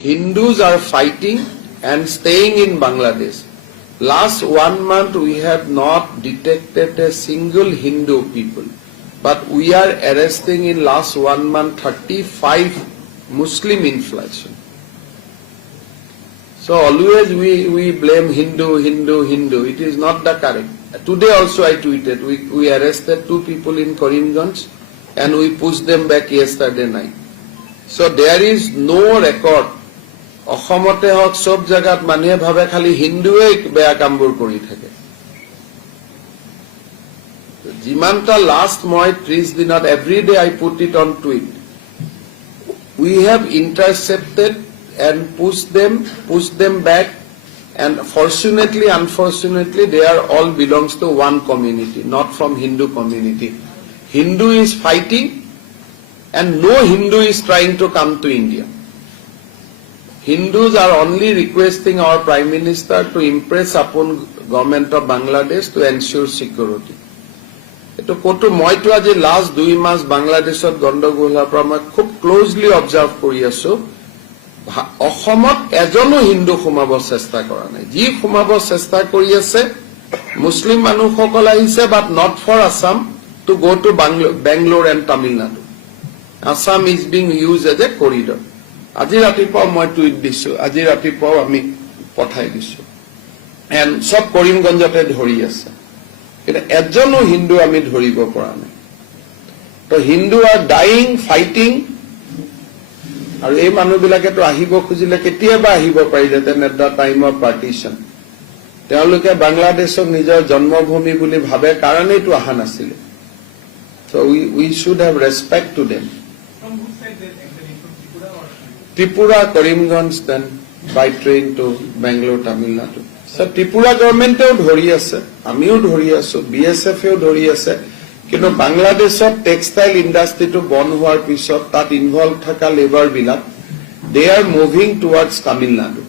Hindus are fighting and staying in Bangladesh. Last 1 month we have not detected a single Hindu people, but we are arresting in last 1 month 35 Muslim inflation. So always we blame Hindu. It is not the correct. Today also I tweeted, we arrested 2 people in Karimganj and we pushed them back yesterday night. So there is no record. অসমতে হক সব জায়গাত মানুহে ভাবে খালি হিন্দুৱে বেয়া কামবোৰ কৰি থাকে যিমানটা লাষ্ট মই 30 দিনত every day I put it on tweet we have intercepted and pushed them back, and fortunately unfortunately they are all belongs to one community, not from Hindu community. Hindu is fighting and no Hindu is trying to come to India. Hindus are only requesting our Prime Minister to impress upon government of Bangladesh to ensure security. Eto koto moi to aji last 2 months Bangladeshot gandagol har pora moi khub closely observe kori aso. Ohomot ejono Hindu khumabo chesta kora nai. Ji khumabo chesta kori ase Muslim manu hokol ahise, but not for Assam to go to Bangalore and Tamil Nadu. Assam is being used as a corridor. আজি ৰাতিপুৱা মই tweet দিছো, আজি ৰাতিপুৱা আমি পঠাই দিছো, and সব কৰিমগঞ্জতে ধৰি আছে, কিন্তু এজনো হিন্দু আমি ধৰিব পৰা নাই। তো হিন্দু আৰ ডাইং ফাইটিং, আৰু এই মানুহবিলাকেতো আহিব খুজিলে কেতিয়াবা আহিব পাৰিলেহেঁতেন at the time of partition. তেওঁলোকে বাংলাদেশক নিজৰ জন্মভূমি বুলি ভাবে কাৰণেইতো অহা নাছিলে। So we should have respect to them. Tripura, Karimganj, then by train to Bangalore, Tamil Nadu. So Tripura government dhori ase, amiu dhori aso, BSF dhori ase, কিন্তু বাংলাদেশত টেক্সটাইল ইন্ডাষ্ট্ৰিটো বন হোৱাৰ পিছত তাত ইনভলভ থকা লেবাৰ বিলাক they are moving towards Tamil Nadu.